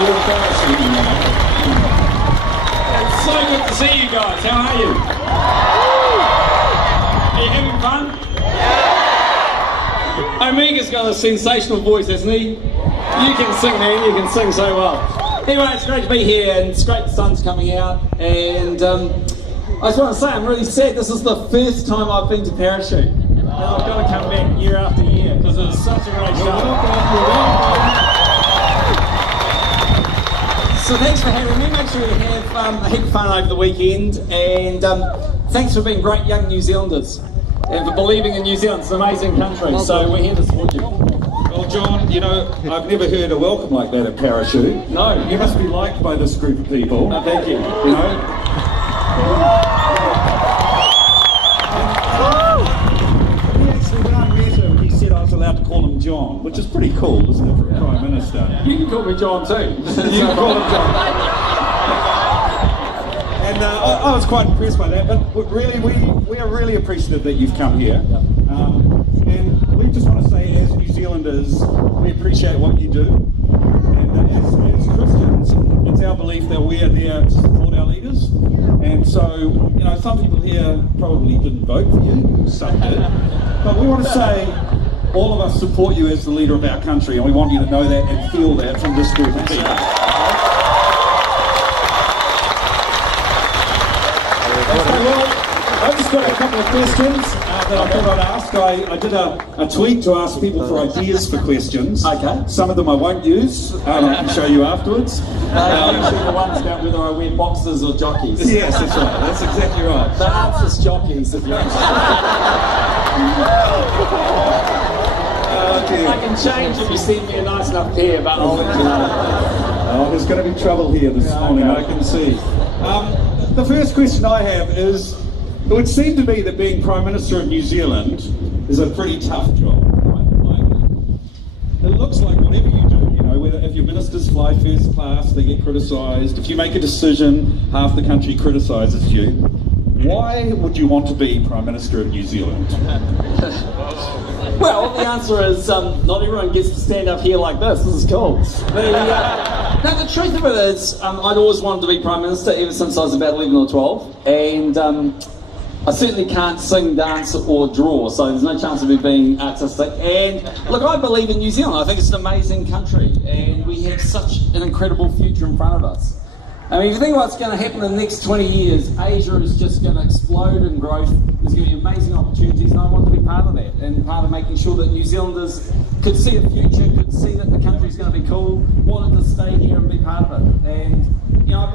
you're embarrassing me now. It's so good to see you guys. How are you? Are you having fun? Omega's got a sensational voice, hasn't he? You can sing, man. You can sing so well. Anyway, it's great to be here, and it's great the sun's coming out. And I just want to say, I'm really sad. This is the first time I've been to Parachute. And I've got to come back year after year because it's such a great show. So thanks for having me. Make sure you have a heap of fun over the weekend, and thanks for being great young New Zealanders and for believing in New Zealand. It's an amazing country, so we're here to support you. Well, John, you know, I've never heard a welcome like that at Parachute. No. You must be liked by this group of people. No, thank you. You know? When I met him, he said I was allowed to call him John, which is pretty cool, isn't it, for a Prime Minister? You can call me John too. You can call him John. And I was quite impressed by that, but really, we are really appreciative that you've come here. And we just want to say, as New Zealanders, we appreciate what you do. And as Christians, it's our belief that we are there to support our leaders. And so, you know, some people here probably didn't vote for you, some did. But we want to say, all of us support you as the leader of our country, and we want you to know that and feel that from this group of people. Well, I've just got a couple of questions that I thought I'd ask. I did a tweet to ask people for ideas for questions. Okay. Some of them I won't use. I can show you afterwards. Usually the ones about whether I wear boxers or jockeys. Yes, that's right. That's exactly right. The artist jockeys, if you're interested. I can change if you send me a nice enough pair, but I'll let you know. Oh, there's going to be trouble here this morning, okay. I can see. The first question I have is, it would seem to me that being Prime Minister of New Zealand is a pretty tough job, right? Like, it looks like whatever you do, you know, whether if your ministers fly first class, they get criticised. If you make a decision, half the country criticises you. Why would you want to be Prime Minister of New Zealand? Well, the answer is not everyone gets to stand up here like this. This is cool. No, the truth of it is, I'd always wanted to be Prime Minister ever since I was about 11 or 12, and I certainly can't sing, dance or draw, so there's no chance of me being artistic. And look, I believe in New Zealand. I think it's an amazing country, and we have such an incredible future in front of us. I mean, if you think what's going to happen in the next 20 years, Asia is just going to explode in growth. There's going to be amazing opportunities, and I want to be part of that, and part of making sure that New Zealanders could see a future, could see that the country's going to be cool, wanted to stay here and be part of it. And you know, I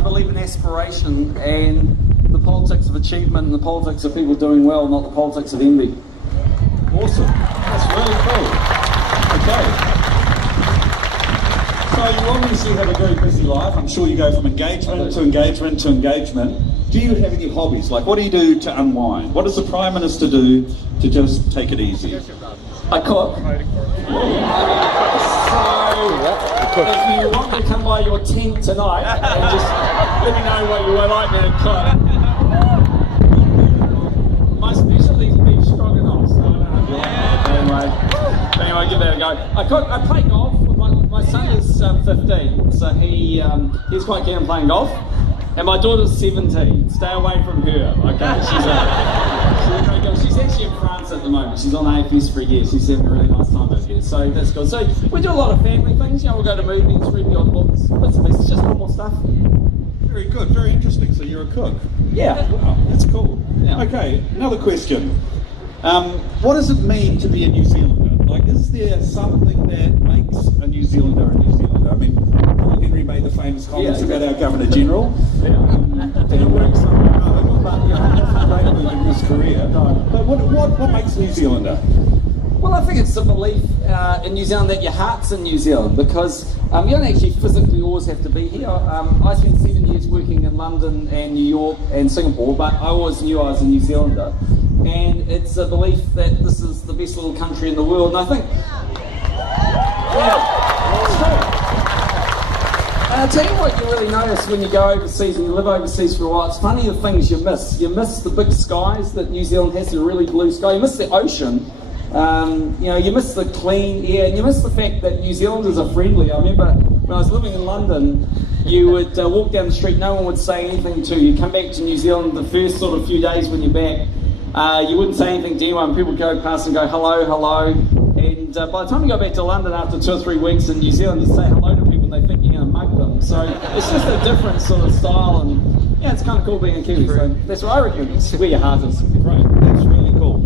believe in aspiration and the politics of achievement and the politics of people doing well, not the politics of envy. Awesome. That's really cool. Okay. So you obviously have a very busy life. I'm sure you go from engagement to engagement to engagement. Do you have any hobbies? Like, what do you do to unwind? What does the Prime Minister do to just take it easy? I cook. So, if you want me to come by your tent tonight and just let me know what you would like me to cook. My specialty is beef stroganoff, so I don't know if you like that. Anyway, give that a go. I play golf. My son is 15, so he's quite keen on playing golf. And my daughter's 17. Stay away from her, okay? She's a great girl. She's actually in France at the moment. She's on AFS for a year. She's having a really nice time over here. So that's good. So we do a lot of family things. You know, we'll go to movies, read the odd books, bits and pieces, just normal stuff. Very good, very interesting. So you're a cook? Yeah. Wow, that's cool. Yeah. Okay, another question. What does it mean to be a New Zealander? Like, is there something that makes a New Zealander a New Zealander? I mean, Paul Henry made the famous comments about our Governor General. And it works somewhere, but you know, that's a great move in his career. But what makes a New Zealander? Well, I think it's the belief in New Zealand that your heart's in New Zealand, because you don't actually physically always have to be here. I spent 7 years working in London and New York and Singapore, but I always knew I was a New Zealander. And it's a belief that this is the best little country in the world. And I think, and I'll tell you what you really notice when you go overseas and you live overseas for a while. It's funny the things you miss. You miss the big skies that New Zealand has, the really blue sky. You miss the ocean. You miss the clean air, and you miss the fact that New Zealanders are friendly. I remember when I was living in London, you would walk down the street, no one would say anything to you. Come back to New Zealand the first sort of few days when you're back, you wouldn't say anything to anyone. People would go past and go, hello, hello. And by the time you go back to London after 2 or 3 weeks in New Zealand, you say hello to people and they think you're going to mug them. So it's just a different sort of style, and yeah, it's kind of cool being a Kiwi. So that's what I reckon. It's where your heart is. Great, that's really cool.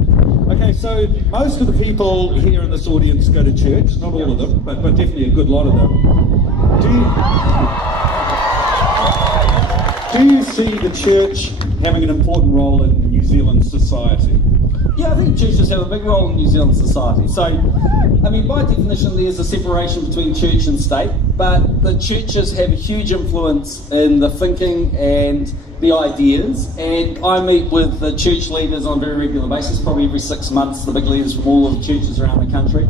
Okay, so most of the people here in this audience go to church, not all of them, but definitely a good lot of them. Do you see the church having an important role in New Zealand society? Yeah, I think churches have a big role in New Zealand society. So, I mean, by definition, there's a separation between church and state, but the churches have a huge influence in the thinking and the ideas, and I meet with the church leaders on a very regular basis, probably every 6 months, the big leaders from all of the churches around the country.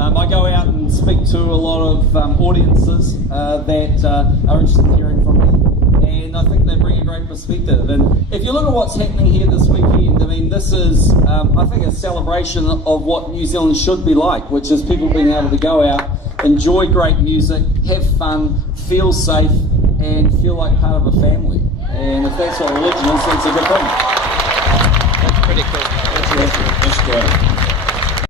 I go out and speak to a lot of audiences that are interested in hearing from me, and I think they bring a great perspective. And if you look at what's happening here this weekend, I mean, this is, I think, a celebration of what New Zealand should be like, which is people being able to go out, enjoy great music, have fun, feel safe, and feel like part of a family. And if that's what religion is, that's a good thing. That's pretty cool. That's great.